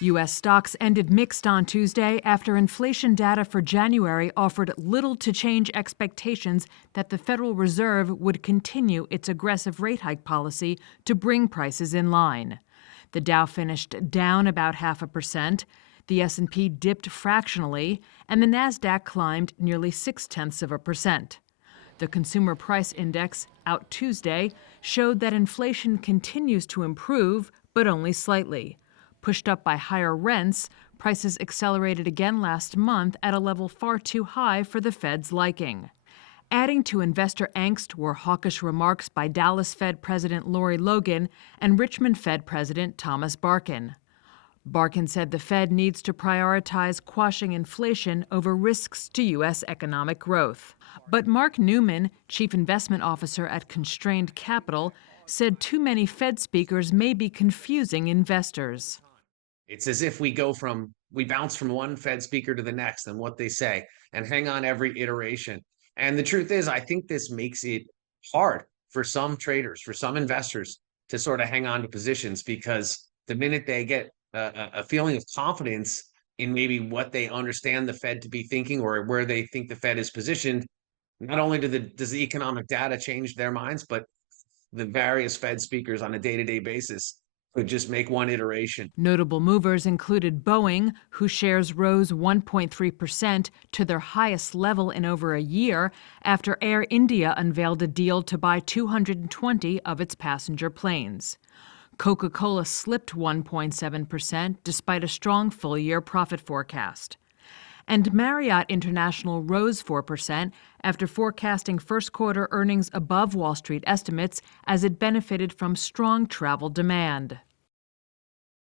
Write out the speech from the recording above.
U.S. stocks ended mixed on Tuesday after inflation data for January offered little to change expectations that the Federal Reserve would continue its aggressive rate hike policy to bring prices in line. The Dow finished down about 0.5%, the S&P dipped fractionally, and the Nasdaq climbed nearly 0.6%. The Consumer Price Index, out Tuesday, showed that inflation continues to improve, but only slightly. Pushed up by higher rents, prices accelerated again last month at a level far too high for the Fed's liking. Adding to investor angst were hawkish remarks by Dallas Fed President Lori Logan and Richmond Fed President Thomas Barkin. Barkin said the Fed needs to prioritize quashing inflation over risks to U.S. economic growth. But Mark Newman, chief investment officer at Constrained Capital, said too many Fed speakers may be confusing investors. It's as if we bounce from one Fed speaker to the next and what they say and hang on every iteration. And the truth is, I think this makes it hard for some traders, for some investors to sort of hang on to positions, because the minute they get a feeling of confidence in maybe what they understand the Fed to be thinking or where they think the Fed is positioned, not only does the economic data change their minds, but the various Fed speakers on a day-to-day basis could just make one iteration. Notable movers included Boeing, whose shares rose 1.3% to their highest level in over a year after Air India unveiled a deal to buy 220 of its passenger planes. Coca-Cola slipped 1.7% despite a strong full-year profit forecast. And Marriott International rose 4% after forecasting first-quarter earnings above Wall Street estimates as it benefited from strong travel demand.